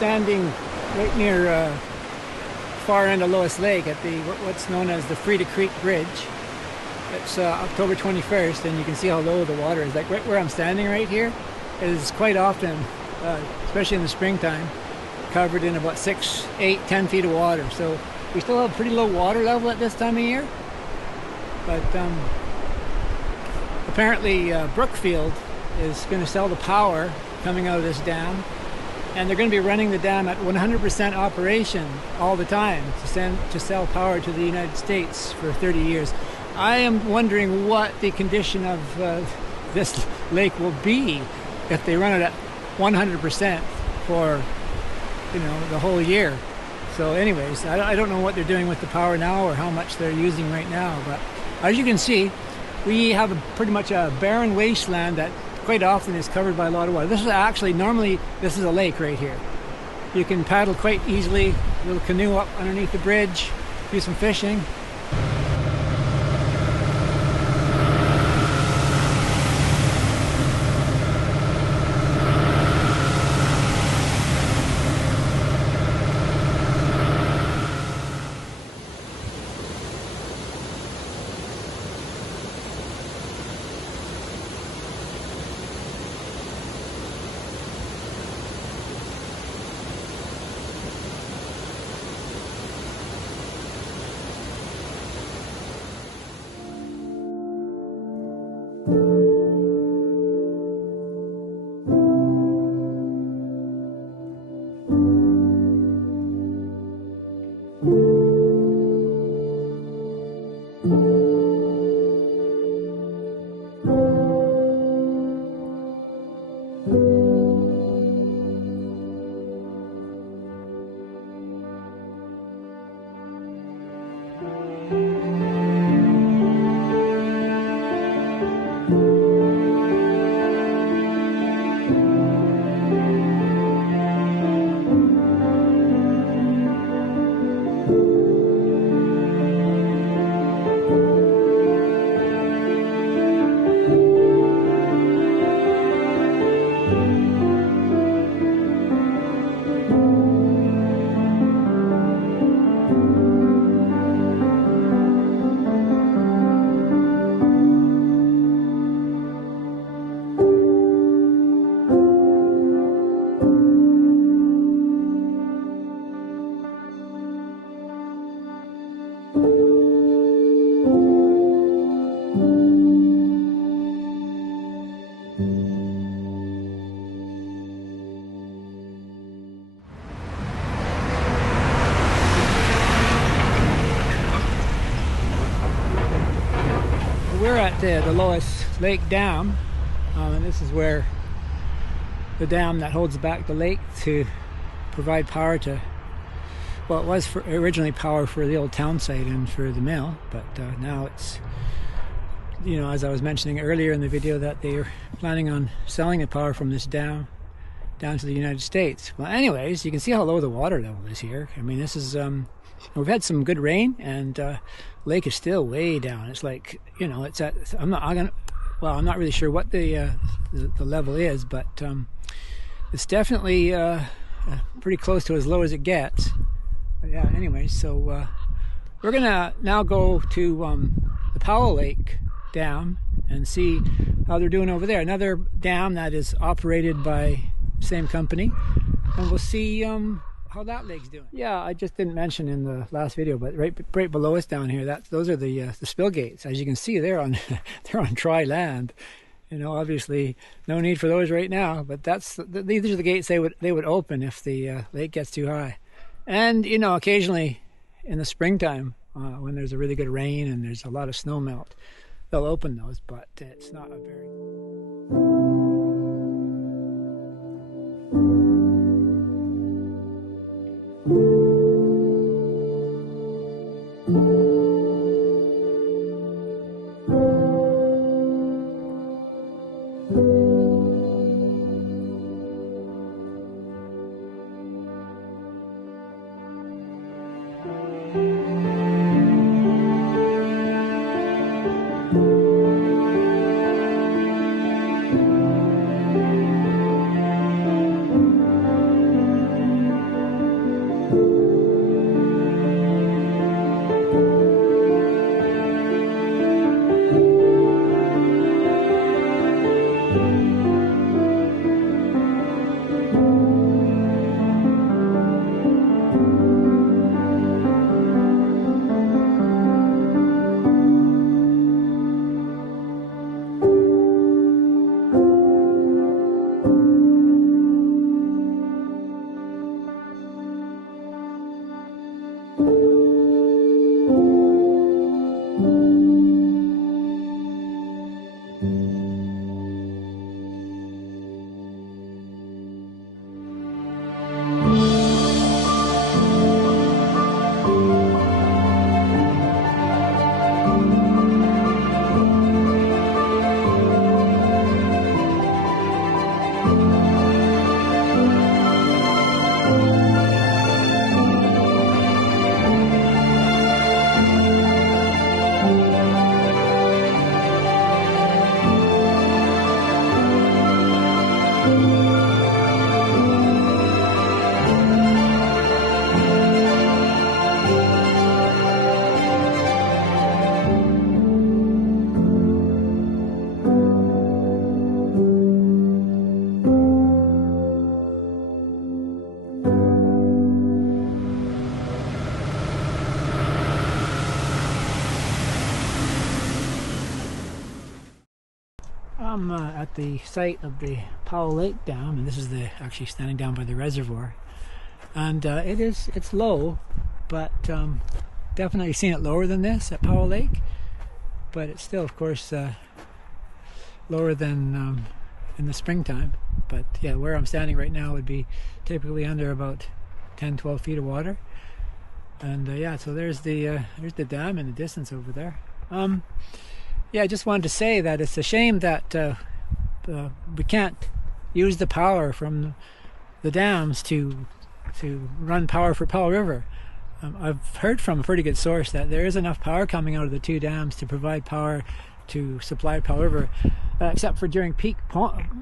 standing right near far end of Lois Lake at the what's known as the Freda Bridge. It's October 21st, and you can see how low the water is. Like right where I'm standing right here is quite often, especially in the springtime, covered in about 6, 8, 10 feet of water. So we still have pretty low water level at this time of year. But apparently Brookfield is going to sell the power coming out of this dam, and they're going to be running the dam at 100% operation all the time to sell power to the United States for 30 years. I am wondering what the condition of this lake will be if they run it at 100% for, you know, the whole year. So anyways, I don't know what they're doing with the power now or how much they're using right now, but as you can see, we have pretty much a barren wasteland that quite often is covered by a lot of water. This is actually, normally this is a lake right here. You can paddle quite easily, a little canoe up underneath the bridge, do some fishing. We're at the Lois Lake Dam, and this is where the dam that holds back the lake to provide power to, well, it was originally power for the old town site and for the mill, but now it's, you know, as I was mentioning earlier in the video, that they're planning on selling the power from this dam down to the United States. Well, anyways, you can see how low the water level is here. I mean, this is, we've had some good rain, and lake is still way down. It's like, you know, it's at, I'm not really sure what the level is, but it's definitely pretty close to as low as it gets. But yeah, anyway, so we're gonna now go to the Powell Lake Dam and see how they're doing over there. Another dam that is operated by the same company, and we'll see how that lake's doing. Yeah, I just didn't mention in the last video, but right below us down here, those are the spill gates. As you can see, they're on they're on dry land. You know, obviously no need for those right now, but these are the gates they would open if the lake gets too high. And you know, occasionally in the springtime, when there's a really good rain and there's a lot of snow melt, they'll open those, but it's not a very... I'm at the site of the Powell Lake Dam, and this is actually standing down by the reservoir. And it's low, but definitely seen it lower than this at Powell Lake. But it's still, of course, lower than in the springtime. But yeah, where I'm standing right now would be typically under about 10-12 feet of water. And yeah, so there's the dam in the distance over there. Yeah, I just wanted to say that it's a shame that we can't use the power from the dams to run power for Powell River. I've heard from a pretty good source that there is enough power coming out of the two dams to provide power to supply Powell River, except for during peak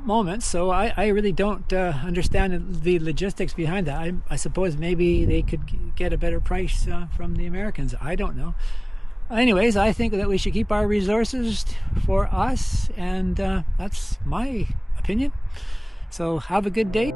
moments. So I really don't understand the logistics behind that. I suppose maybe they could get a better price from the Americans. I don't know. Anyways, I think that we should keep our resources for us, and that's my opinion. So have a good day.